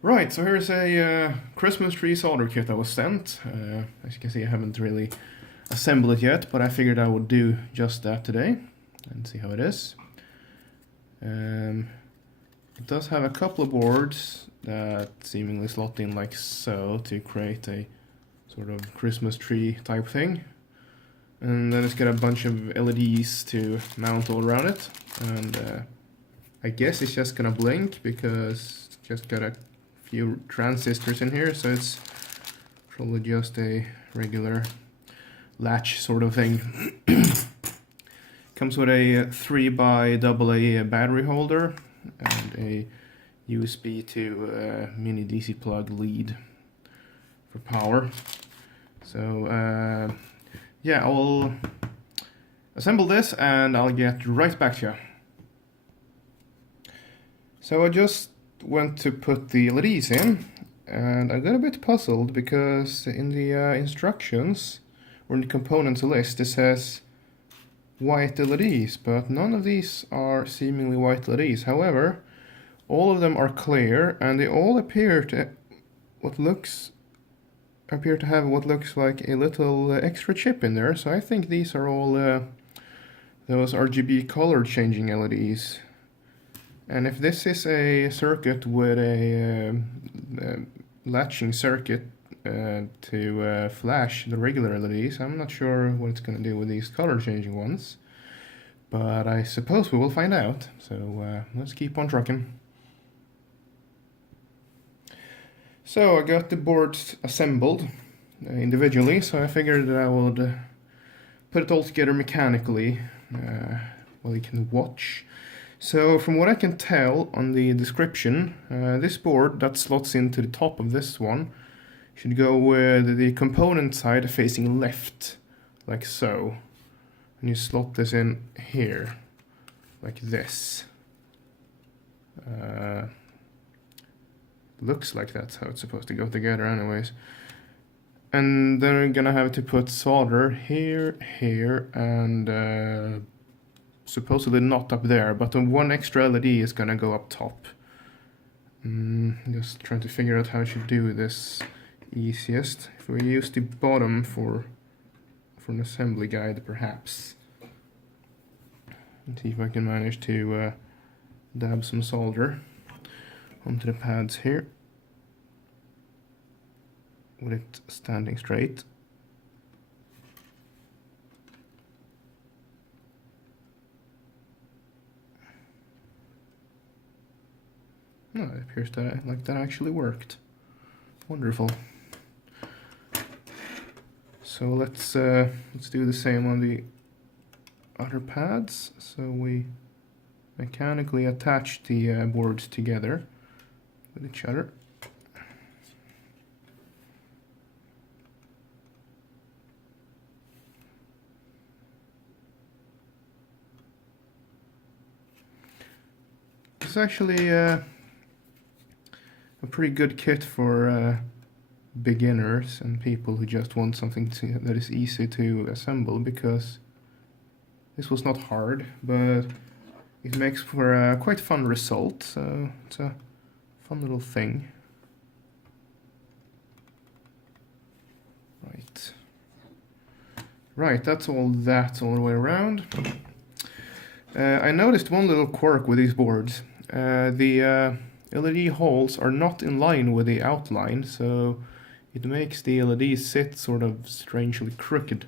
Right, so here's a Christmas tree solder kit that was sent. As you can see, I haven't really assembled it yet, but I figured I would do just that today and see how it is. It does have a couple of boards that seemingly slot in like so to create a sort of Christmas tree type thing. And then it's got a bunch of LEDs to mount all around it. And I guess it's just gonna blink because it's just got a few transistors in here, so it's probably just a regular latch sort of thing. Comes with a 3x AA battery holder and a USB to mini DC plug lead for power. So yeah, I'll assemble this and I'll get right back to you. So I just went to put the LEDs in, and I got a bit puzzled because in the instructions or in the components list it says white LEDs, but none of these are seemingly white LEDs. However, all of them are clear and they all appear to have what looks like a little extra chip in there. So I think these are all those RGB color changing LEDs. And if this is a circuit with a latching circuit to flash the regular LEDs, I'm not sure what it's going to do with these color changing ones. But I suppose we will find out. So let's keep on trucking. So I got the boards assembled individually, so I figured that I would put it all together mechanically while you can watch. So from what I can tell on the description, this board that slots into the top of this one should go with the component side facing left, like so. And you slot this in here, like this. Looks like that's how it's supposed to go together anyways. And then we're gonna have to put solder here, here, and supposedly not up there, but the one extra LED is gonna go up top. Just trying to figure out how I should do this easiest. If we use the bottom for an assembly guide, perhaps. And see if I can manage to dab some solder onto the pads here with it standing straight. No, it appears that like that actually worked. Wonderful. So let's do the same on the other pads. So we mechanically attach the boards together with each other. It's actually a pretty good kit for beginners and people who just want something that is easy to assemble, because this was not hard, but it makes for a quite fun result, so it's a fun little thing. Right, that's all the way around. I noticed one little quirk with these boards. The LED holes are not in line with the outline, so it makes the LED sit sort of strangely crooked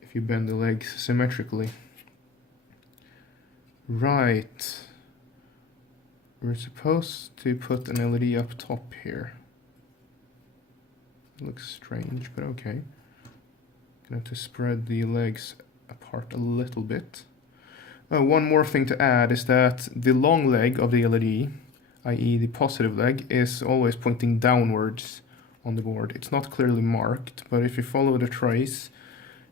if you bend the legs symmetrically. Right. We're supposed to put an LED up top here. It looks strange, but okay. Gonna have to spread the legs apart a little bit. Oh, one more thing to add is that the long leg of the LED, i.e. the positive leg, is always pointing downwards on the board. It's not clearly marked, but if you follow the trace,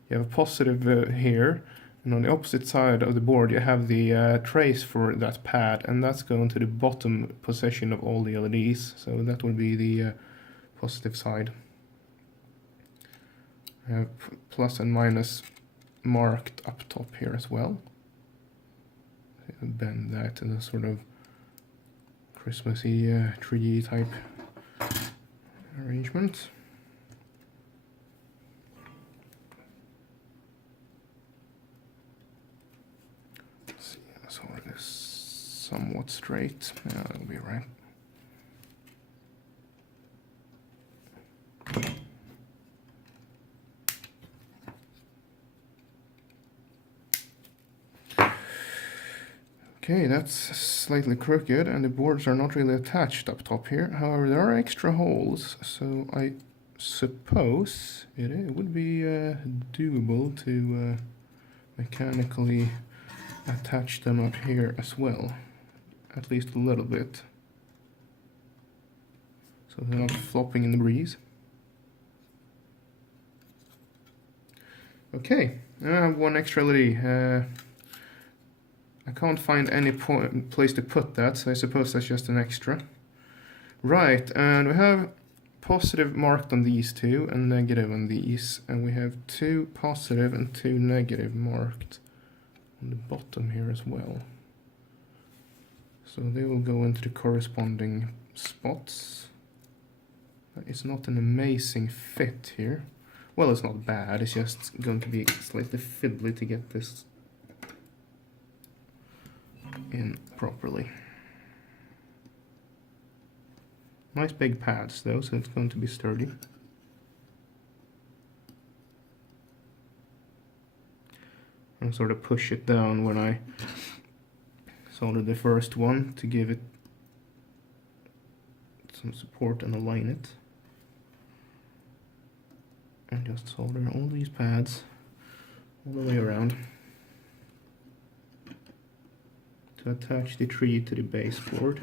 you have a positive here, and on the opposite side of the board you have the trace for that pad, and that's going to the bottom position of all the LEDs, so that would be the positive side. I have plus and minus marked up top here as well. Bend that in a sort of Christmassy tree type arrangement. Let's see, let's hold this somewhat straight. Yeah, that'll be right. Okay, that's slightly crooked and the boards are not really attached up top here. However, there are extra holes, so I suppose it would be doable to mechanically attach them up here as well, at least a little bit, so they're not flopping in the breeze. Okay, I have one extra LED. I can't find any place to put that, so I suppose that's just an extra. Right, and we have positive marked on these two and negative on these, and we have 2 positive and 2 negative marked on the bottom here as well. So they will go into the corresponding spots. That is not an amazing fit here. Well, it's not bad, it's just going to be slightly fiddly to get this in properly. Nice big pads though, so it's going to be sturdy. And sort of push it down when I solder the first one to give it some support and align it. And just solder all these pads all the way around to attach the tree to the baseboard.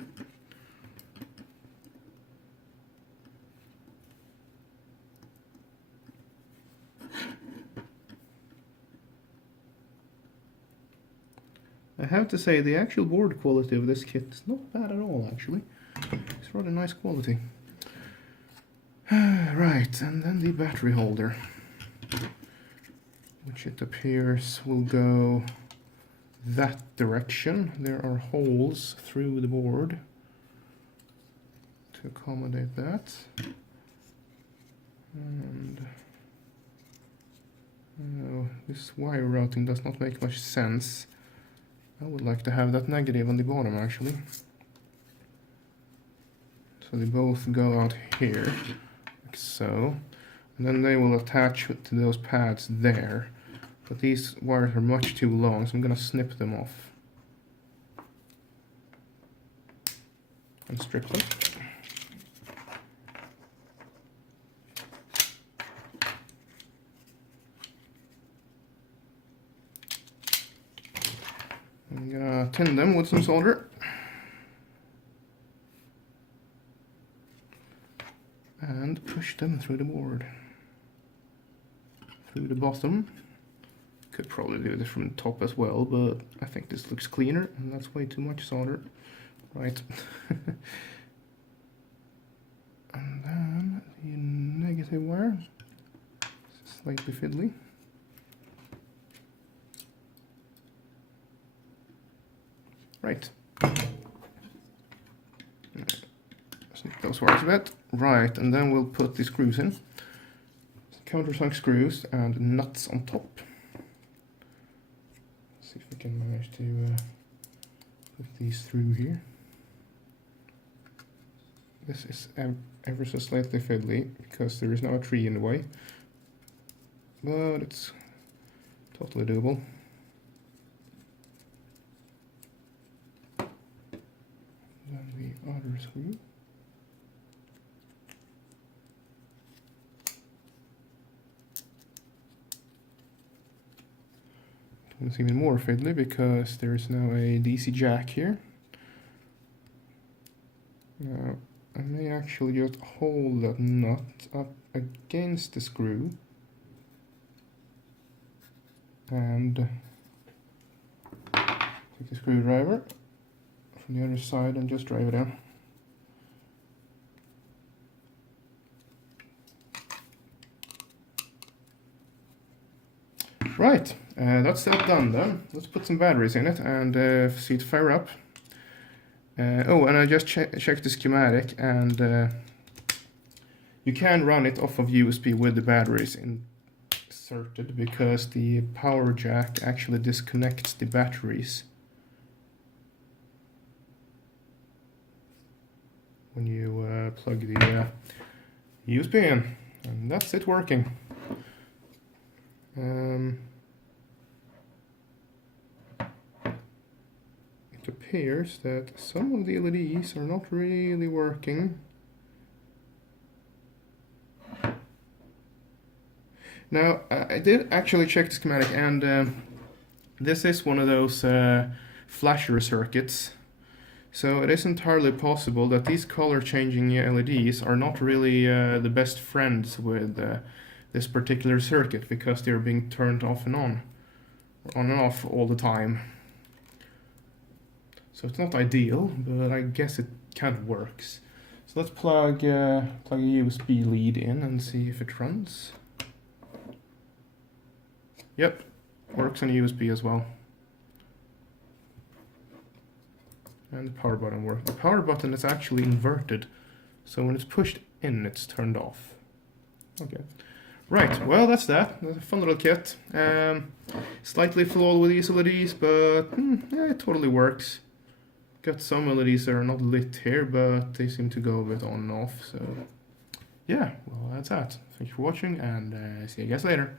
I have to say the actual board quality of this kit is not bad at all actually. It's rather nice quality. Right, and then the battery holder, which it appears will go that direction. There are holes through the board to accommodate that. And this wire routing does not make much sense. I would like to have that negative on the bottom actually. So they both go out here, like so. And then they will attach to those pads there. But these wires are much too long, so I'm going to snip them off. And strip them. I'm going to tin them with some solder. And push them through the board. Through the bottom. Could probably do this from the top as well, but I think this looks cleaner, and that's way too much solder. Right. And then the negative wire. Slightly fiddly. Right. Snip those wires a bit. Right, and then we'll put the screws in. Countersunk screws and nuts on top. Let's see if we can manage to put these through here. This is ever so slightly fiddly because there is now a tree in the way, but it's totally doable. Then the other screw. It's even more fiddly because there is now a DC jack here. Now I may actually just hold that nut up against the screw and take the screwdriver from the other side and just drive it down. Right, that's that done then. Let's put some batteries in it and see it fire up. Oh, and I just checked the schematic, and You can run it off of USB with the batteries inserted, because the power jack actually disconnects the batteries when you plug the USB in, and that's it working. It appears that some of the LEDs are not really working. Now, I did actually check the schematic, and this is one of those flasher circuits. So it is entirely possible that these color changing LEDs are not really the best friends with this particular circuit, because they're being turned off and on and off all the time. So it's not ideal, but I guess it kind of works. So let's plug a USB lead in and see if it runs. Yep, works on USB as well. And the power button works. The power button is actually inverted, so when it's pushed in, it's turned off. Okay. Right, well, that's that. That's a fun little kit. Slightly flawed with these LEDs, but yeah, it totally works. Got some LEDs that are not lit here, but they seem to go a bit on and off. So yeah, well, that's that. Thank you for watching, and see you guys later.